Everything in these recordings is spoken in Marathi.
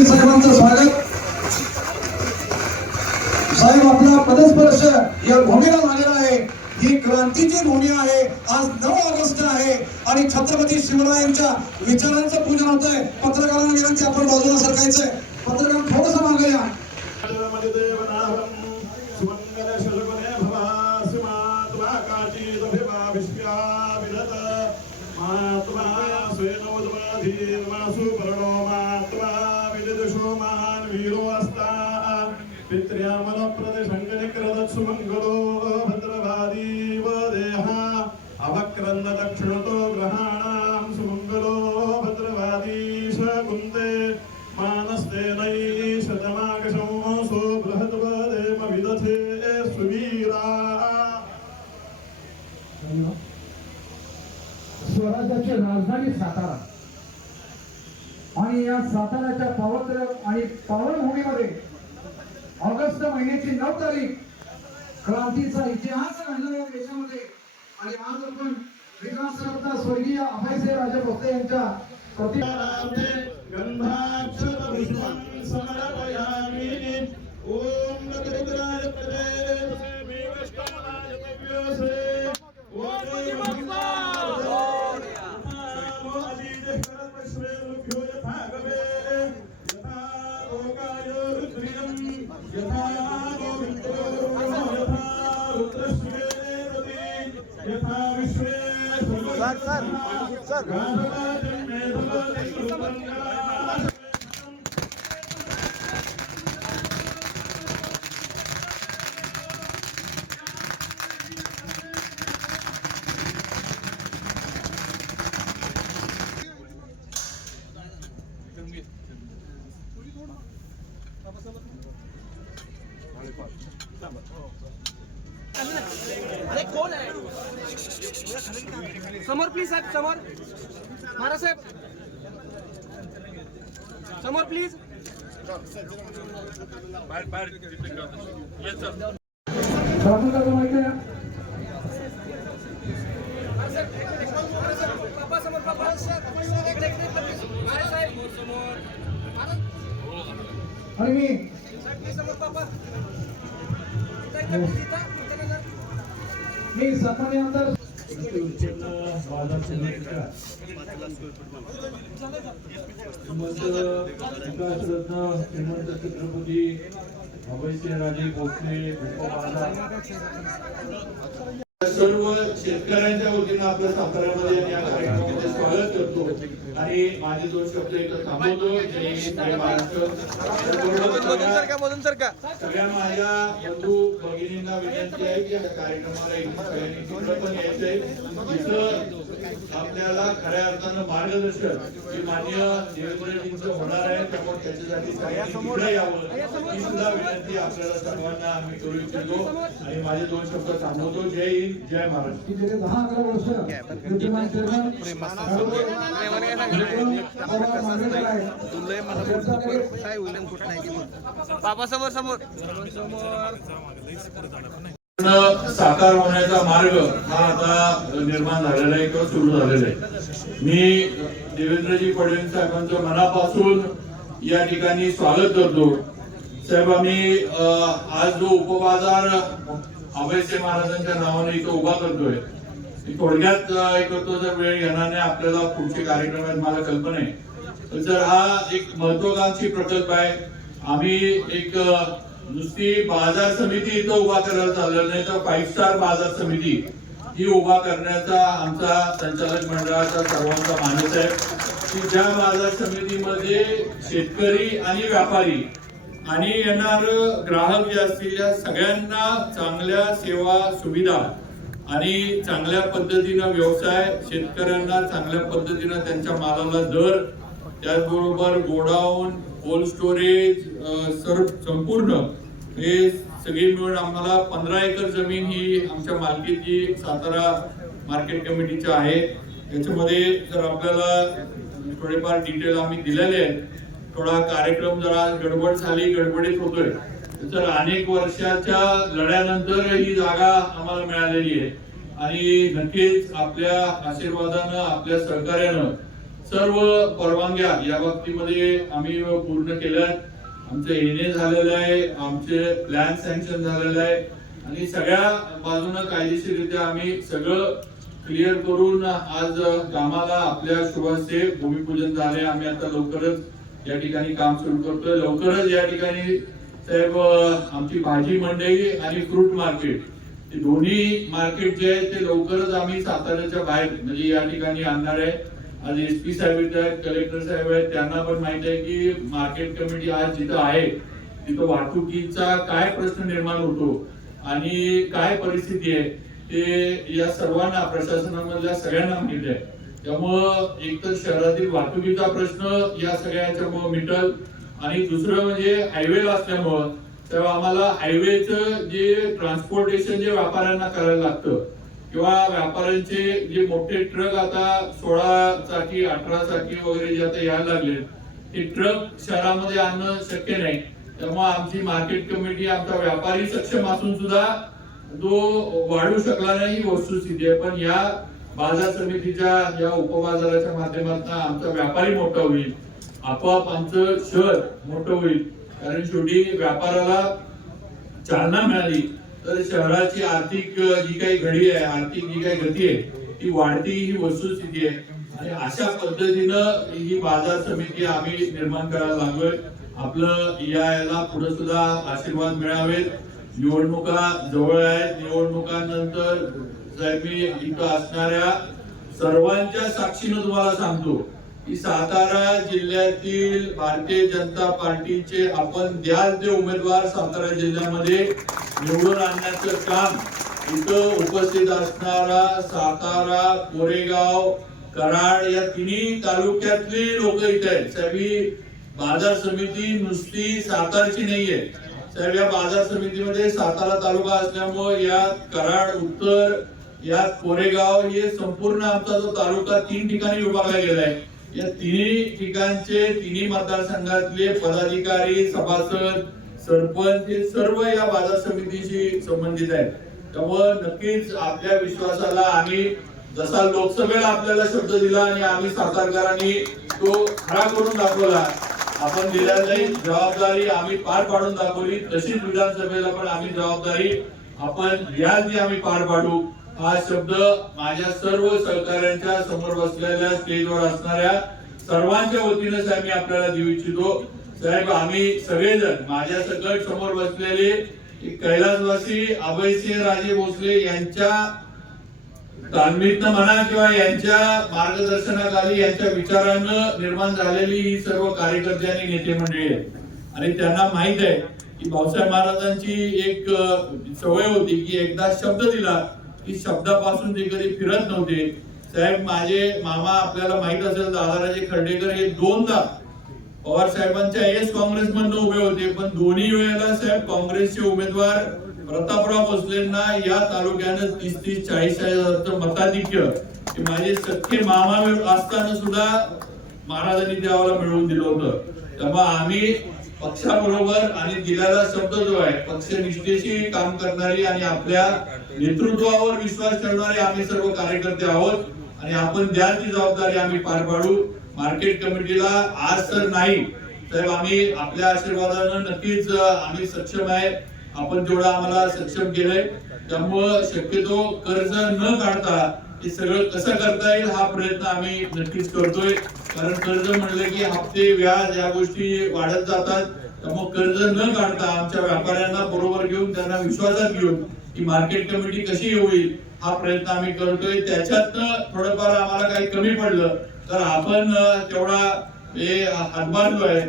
पाटील साहेबांचं स्वागत। साहेब आपला पदस्पर्श या भूमीला झालेला आहे। ही क्रांतीची भूमी आहे। आज 9 ऑगस्ट आहे आणि छत्रपती शिवरायांच्या विचारांचं पूजन होतंय। पत्रकारांना विनंती आपण बाजूला सरकायचंय। पत्रकार थोडंसं मागे या। सुमंगलो भद्रवादी वदेहा अवक्रंद दक्षिणतो ग्रहाणां सुमंगलो भद्रवादी शकुंते मानस्ते नई शतमाकशं सो बृहद्वदेम विदथे सुवीरा। स्वराज्याची राजधानी सातारा आणि या साताऱ्याच्या पवित्र आणि पावनभूमीमध्ये ऑगस्ट महिन्याची 9 तारीख क्रांतीचा इतिहास घडला या देशामध्ये। आणि आज आपण विकासरत्न स्वर्गीय अभयसिंह राजे भोसले यांच्या अरे कोण आहे समोर प्लीज साहेब समोर महाराज साहेब समोर प्लीज आणि मी सन्मान्य आमदार विकासरत्न श्रीमंत छत्रपती अभयसिंह राजे भोसले सर्व शेतकऱ्यांच्या वतीनं आपल्या साताऱ्यामध्ये या कार्यक्रमामध्ये स्वागत करतो आणि माझे 2 शब्द इथं थांबवतो। जय महाराष्ट्र। सगळ्या माझ्या बंधू भगिनींना विनंती आहे की या कार्यक्रमाला सगळ्यांनी तिकडं पण यायचंय। तिथं आपल्याला खऱ्या अर्थानं मार्गदर्शन हे माननीय देवेंद्रजींचं होणार आहे, त्यामुळे त्याच्यासाठी सगळ्यांनी तिकडे यावं ही सुद्धा विनंती आपल्याला सर्वांना आम्ही करू इच्छितो आणि माझे 2 शब्द थांबवतो। जय हिंद, जय महाराष्ट्र। गेले 10-11 वर्ष विद्यमान चेअरमन बाबा समोर समोर साकार होण्याचा मार्ग हा आता निर्माण झालेला आहे किंवा सुरू झालेला आहे। मी देवेंद्रजी फडणवीस साहेबांचं मनापासून या ठिकाणी स्वागत करतो। साहेब आम्ही आज जो उपबाजार अभयसिंह महाराजांच्या नावाने इथं उभा करतोय थोडक्यात करतो। जर वेळ घेणार नाही आपल्याला पुढचे कार्यक्रम आहेत मला कल्पना आहे। जर हा एक महत्वाकांक्षी प्रकल्प आहे। आम्ही एक नुसती बाजार समिती इथं उभा करायला चाललेलं नाही तर 5 स्टार बाजार समिती ही उभा करण्याचा आमचा संचालक मंडळाचा सर्वांचा मानस आहे की ज्या बाजार समितीमध्ये शेतकरी आणि व्यापारी आणि येणार ग्राहक जे असतील या सगळ्यांना चांगल्या सेवा सुविधा आणि चांगल्या पद्धतीनं व्यवसाय, शेतकऱ्यांना चांगल्या पद्धतीनं त्यांच्या मालाला दर, त्याचबरोबर गोडाऊन, कोल्ड स्टोरेज संपूर्ण हे सगळी मिळून आम्हाला 15 एकर जमीन ही आमच्या मालकीची सातारा मार्केट कमिटीची आहे। याच्यामध्ये जर आपल्याला थोडेफार डिटेल आम्ही दिलेले आहेत। थोडा कार्यक्रम जरा गडबड झाली, गडबडीत होतोय तर अनेक वर्षाच्या लढ्यानंतर ही जागा आम्हाला मिळालेली आहे आणि नक्कीच आपल्या आशीर्वादानं आपल्या सहकार्यानं सर्व परवानग्या या बाबतीमध्ये आम्ही पूर्ण केल्यात. आमचं एनए झालेलं आहे, आमचे प्लॅन सँक्शन झालेलं आहे आणि सगळ्या बाजूनं कायदेशीररित्या आम्ही सगळं क्लिअर करून आज कामाला आपल्या शुभास्ते भूमिपूजन झाले. आम्ही आता लवकरच या ठिकाणी काम सुरू करतोय. लवकरच या ठिकाणी साहेब आमची भाजी मंडई आणि फ्रूट मार्केट हे दोन्ही मार्केट जे आहे ते लवकरच आम्ही साताऱ्याच्या बाहेर म्हणजे या ठिकाणी आणणार आहे. आज एसपी साहेब आहेत, कलेक्टर साहेब आहेत, त्यांना पण माहिती आहे की मार्केट कमिटी आज जिथं आहे तिथं वाहतुकीचा काय प्रश्न निर्माण होतो आणि काय परिस्थिती आहे ते या सर्वांना प्रशासनामधल्या सगळ्यांना माहिती आहे. त्यामुळं एकतर शहरातील वाहतुकीचा प्रश्न या सगळ्याच्यामुळे मिटल आणि दुसरं म्हणजे हायवेला असल्यामुळं तेव्हा आम्हाला हायवेचं जे ट्रान्सपोर्टेशन जे व्यापाऱ्यांना करायला लागतं किंवा व्यापाऱ्यांचे जे मोठे ट्रक आता 16 चाकी 18 चाकी वगैरे जे आता यायला लागले ते ट्रक शहरामध्ये आणणं शक्य नाही. त्यामुळे आमची मार्केट कमिटी आमचा व्यापारी सक्षम असून सुद्धा तो वाढू शकला नाही ही वस्तुस्थिती आहे. पण या बाजार समितीच्या या उपबाजाराच्या माध्यमातून आमचा व्यापारी मोठा होईल, आपोआप आमचं शहर मोठं होईल. कारण शेवटी व्यापाराला चालना मिळाली तर शहराची आर्थिक जी काही घडी आहे, आर्थिक जी काही गती आहे ती वाढती ही वस्तुस्थिती आहे. आणि अशा पद्धतीनं ही बाजार समिती आम्ही निर्माण करायला लागलोय. आपलं याला पुढे सुद्धा आशीर्वाद मिळावेत. निवडणुका जवळ आहेत. निवडणुकांनंतर साहेब मी इथं असणाऱ्या सर्वांच्या साक्षीनं तुम्हाला सांगतो की सातारा जिल्ह्यातील भारतीय जनता पार्टीचे आपण द्याल ते उमेदवार सातारा जिल्ह्यामध्ये निवडून आणण्याचं काम इथं उपस्थित असणारा सातारा, कोरेगाव, कराड या तिन्ही तालुक्यातली लोक इथे आहेत. साहेब ही बाजार समिती नुसती सातारची नाहीये साहेब. या बाजार समितीमध्ये सातारा तालुका असल्यामुळे यात कराड उत्तर, यात कोरेगाव हे संपूर्ण आमचा जो तालुका 3 ठिकाणी विभागला गेलाय. या तिन्ही ठिकाणचे तिन्ही मतदारसंघातले पदाधिकारी, सभासद, सरपंच हे सर्व या बाजार समितीशी संबंधित आहेत. त्यामुळे नक्कीच आपल्या विश्वासाला आम्ही जसा लोकसभेला आपल्याला शब्द दिला आणि आम्ही सातारकरांनी तो खरा करून दाखवला, आपण दिलेली जबाबदारी आम्ही पार पाडून दाखवली, तशीच विधानसभेला पण आम्ही जबाबदारी आपण यादी आम्ही पार पाडू. हा शब्द माझ्या सर्व सहकाऱ्यांच्या समोर बसलेल्या स्टेजवर असणाऱ्या सर्वांच्या वतीने साहेब मी आपल्याला देऊ इच्छितो. साहेब आम्ही सगळेजण माझ्या सकट समोर बसलेले कैलासवासी अभयसिंह राजे भोसले यांच्या तालमीतनं म्हणा किंवा यांच्या मार्गदर्शनाखाली यांच्या विचारानं निर्माण झालेली ही सर्व कार्यकर्ते आणि नेते मंडळी आहेत. आणि त्यांना माहित आहे की भाऊसाहेब महाराजांची एक सवय होती की एकदा शब्द दिला की शब्दापासून ते कधी फिरत नव्हते. साहेब माझे मामा आपल्याला माहित असेल दादाराजे खर्डेकर हे 2दा पवार साहेबांच्या एस काँग्रेसमधनं उभे होते, पण दोन्ही वेळेला साहेब काँग्रेसचे उमेदवार प्रतापराव भोसलेंना या तालुक्यानं 30-40 हजाराचं मताधिक्य माझे सख्खे मामा असताना सुद्धा महाराजांनी त्यावेळेला मिळवून दिलं होतं. तेव्हा आम्ही पक्षाबरोबर आणि दिलेला शब्द जो आहे पक्षनिष्ठेशी काम करणारी आणि आपल्या नेतृत्वावर विश्वास ठेवणारे आम्ही सर्व कार्यकर्ते आहोत आणि आपण द्याल ती जबाबदारी आम्ही पार पाडू. मार्केट कमिटीला आज तर नाही साहेब आम्ही आपल्या आशीर्वादानं नक्कीच आम्ही सक्षम आहे. आपण जेवढं आम्हाला सक्षम केलंय त्यामुळं शक्यतो कर्ज न काढता हे सगळं कसं करता येईल हा प्रयत्न आम्ही नक्कीच करतोय. कारण कर्ज म्हणलं की हप्ते व्याज या गोष्टी वाढत जातात. त्यामुळे कर्ज न काढता आमच्या व्यापाऱ्यांना बरोबर घेऊन त्यांना विश्वासात घेऊन ही मार्केट कमिटी कशी होईल हा प्रयत्न आम्ही करतोय. त्याच्यातनं थोडंफार आम्हाला काही कमी पडलं तर आपण तेवढा हातभार जो आहे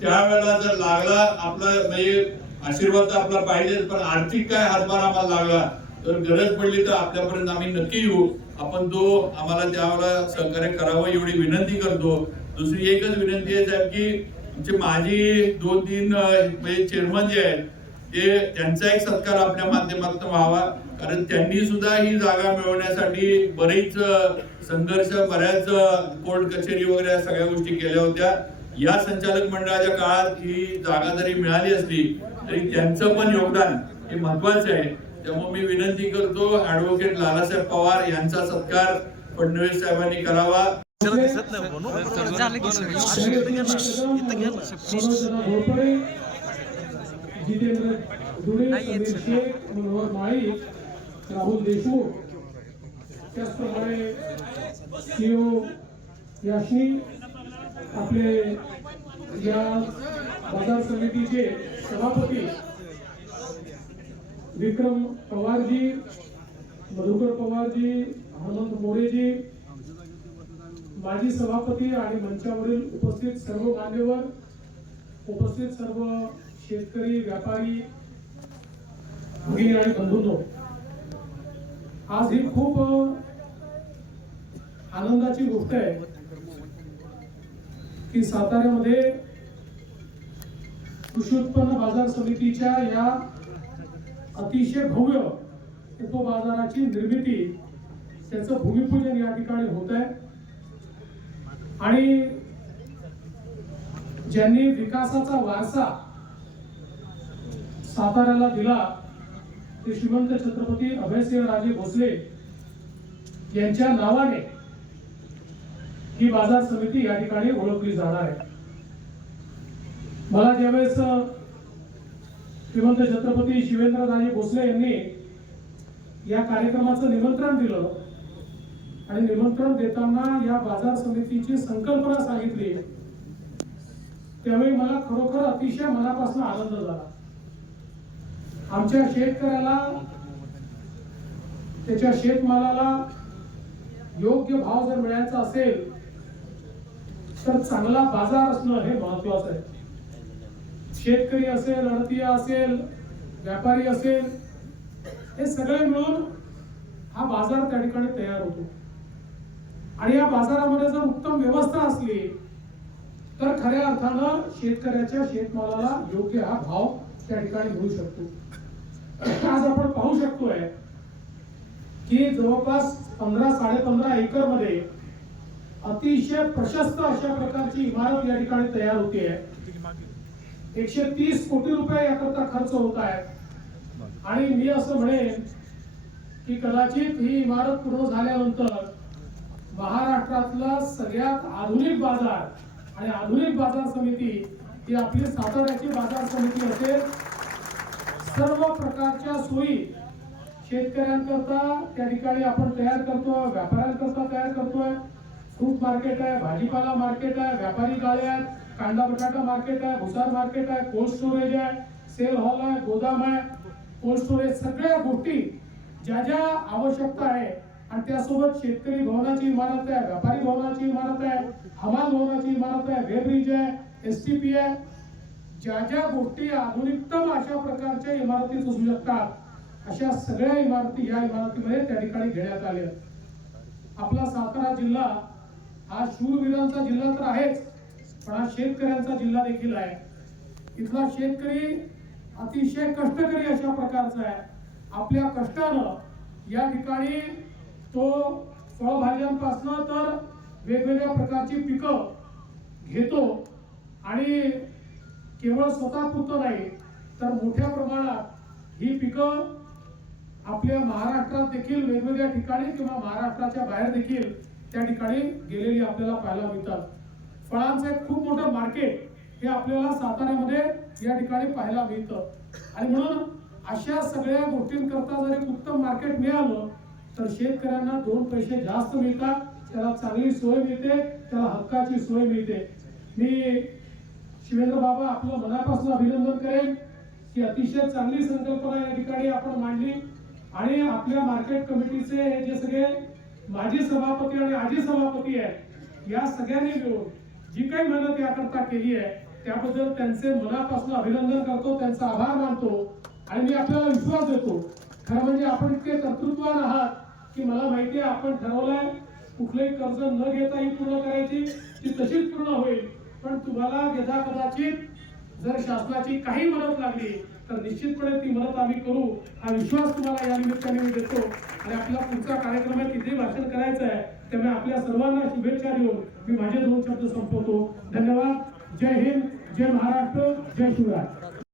त्यावेळेला जर लागला आपला म्हणजे आशीर्वाद तर आपला पाहिजे, पण आर्थिक काय हातभार आम्हाला लागला तर गरज पडली तर आपल्यापर्यंत आम्ही नक्की येऊ. आपण तो आम्हाला त्यावेळेला सहकार्य करावं एवढी विनंती करतो. दुसरी एकच विनंती आहे साहेब की आमचे माजी 2-3 म्हणजे चेअरमन जे आहेत ते त्यांचा एक सत्कार आपल्या माध्यमातून व्हावा. कारण त्यांनी सुद्धा ही जागा मिळवण्यासाठी बरेच संघर्ष, बऱ्याच कोर्ट कचेरी वगैरे सगळ्या गोष्टी केल्या होत्या. या संचालक मंडळाच्या काळात ही जागा जरी मिळाली असली तरी त्यांचं पण योगदान हे महत्वाचं आहे. त्यामुळे मी विनंती करतो ऍडव्होकेट लालासाहेब पवार यांचा सत्कार फडणवीस साहेबांनी करावा. दिसत नाही म्हणून झालं की घोरपडे, जितेंद्र दुडे, समीर शेख, मनोहर माळी, राहुल देशमुख, त्याचप्रमाणे सीओ याशनी, आपले या बाजार समितीचे सभापती विक्रम पवारजी, मधुकर पवारजी, हनुमंत मोरेजी, माजी सभापती आणि मंचावरील उपस्थित सर्व मान्यवर, उपस्थित सर्व शेतकरी, व्यापारी, भगिनी आणि बंधूंनो, आज ही खूप आनंदाची गोष्ट आहे की साताऱ्यामध्ये कृषी उत्पन्न बाजार समितीच्या या अतिशय भव्य उपबाजाराची निर्मिती, त्याचं भूमिपूजन या ठिकाणी होत आहे. आणि ज्यांनी विकासाचा वारसा साताऱ्याला दिला ते श्रीमंत छत्रपती अभयसिंह राजे भोसले यांच्या नावाने ही बाजार समिती या ठिकाणी ओळखली जाणार आहे. मला ज्यावेळेस श्रीमंत छत्रपती शिवेंद्रराजे भोसले यांनी या कार्यक्रमाचं निमंत्रण दिलं आणि निमंत्रण देताना या बाजार समितीची संकल्पना सांगितली, त्यावेळी मला खरोखर अतिशय मनापासून आनंद झाला. आमच्या शेतकऱ्याला त्याच्या शेतमालाला योग्य भाव जर मिळायचा असेल तर चांगला बाजार असणं हे महत्वाचं आहे. शेतकरी असेल, अडतीया असेल, व्यापारी असेल, हे सगळे मिळून हा बाजार त्या ठिकाणी तयार होतो. आणि या बाजारामध्ये जर उत्तम व्यवस्था असली तर खऱ्या अर्थानं शेतकऱ्याच्या शेतमालाला योग्य हा भाव त्या ठिकाणी मिळू शकतो. आज आपण पाहू शकतोय की जवळपास 15-15.5 एकर मध्ये अतिशय प्रशस्त अशा प्रकारची इमारत या ठिकाणी तयार होते आहे. 130 कोटी रुपये याकरता खर्च होत आहे. आणि मी असं म्हणेन की कदाचित ही इमारत पूर्ण झाल्यानंतर महाराष्ट्रातला सगळ्यात आधुनिक बाजार आणि आधुनिक बाजार समिती ही आपली साताऱ्याची बाजार समिती असेल. सर्व प्रकारच्या सोयी शेतकऱ्यांकरता त्या ठिकाणी आपण तयार करतोय, व्यापाऱ्यांकरता तयार करतोय. फ्रूट मार्केट आहे, भाजीपाला मार्केट आहे, व्यापारी गाळे आहेत, कांदा बटाटा मार्केट आहे, भुसार मार्केट आहे, कोल्ड स्टोरेज आहे, सेल हॉल आहे, गोदाम आहे, कोल्ड स्टोरेज, सगळ्या गोष्टी ज्या ज्या आवश्यकता आहे. आणि त्यासोबत शेतकरी भवनाची इमारत आहे, व्यापारी भवनाची इमारत आहे, हमाल भवनाची इमारत आहे, वे ब्रिज आहे, STP आहे. ज्या ज्या गोष्टी आधुनिकतम अशा प्रकारच्या इमारती असू शकतात अशा सगळ्या इमारती या इमारतीमध्ये त्या ठिकाणी घेण्यात आल्या. आपला सातारा जिल्हा हा शूरवीरांचा जिल्हा तर आहेच, पण हा शेतकऱ्यांचा जिल्हा देखील आहे. इथला शेतकरी अतिशय कष्टकरी अशा प्रकारचा आहे. आपल्या कष्टानं या ठिकाणी तो फळभाज्यांपासून तर वेगवेगळ्या प्रकारची पिकं घेतो आणि केवळ स्वतः पुरतं नाही तर मोठ्या प्रमाणात ही पिकं आपल्या महाराष्ट्रात देखील वेगवेगळ्या ठिकाणी किंवा महाराष्ट्राच्या बाहेर देखील त्या ठिकाणी गेलेली आपल्याला पाहायला मिळतात. फळांचं एक खूप मोठं मार्केट हे आपल्याला साताऱ्यामध्ये या ठिकाणी पाहायला मिळतं. आणि म्हणून अशा सगळ्या गोष्टींकरता जर एक उत्तम मार्केट मिळालं तर शेतकऱ्यांना 2 पैसे जास्त मिळतात, त्याला चांगली सोय मिळते, त्याला हक्काची सोय मिळते. मी शिवेंद्र बाबा आपलं मनापासून अभिनंदन करेन की अतिशय चांगली संकल्पना या ठिकाणी आपण मांडली. आणि आपल्या मार्केट कमिटीचे हे जे सगळे माजी सभापती आणि आजी सभापती आहेत या सगळ्यांनी मिळून जी काही मेहनत याकरता केली आहे त्याबद्दल त्यांचे मनापासून अभिनंदन करतो, त्यांचा आभार मानतो. आणि मी आपल्याला विश्वास देतो, खरं म्हणजे आपण इतके कर्तृत्ववान आहात की मला माहिती आहे आपण ठरवलंय कुठलंही कर्ज न घेता ही पूर्ण करायची, ती तशीच पूर्ण होईल. पण तुम्हाला यदा कदाचित जर शासनाची काही मदत लागली तर निश्चितपणे ती मदत आम्ही करू हा विश्वास तुम्हाला या निमित्ताने मी देतो. आणि आपला पुढचा कार्यक्रमात किती भाषण करायचं आहे त्यामुळे आपल्या सर्वांना शुभेच्छा देऊन मी माझे 2 शब्द संपवतो. धन्यवाद. जय हिंद, जय महाराष्ट्र, जय शिवराय.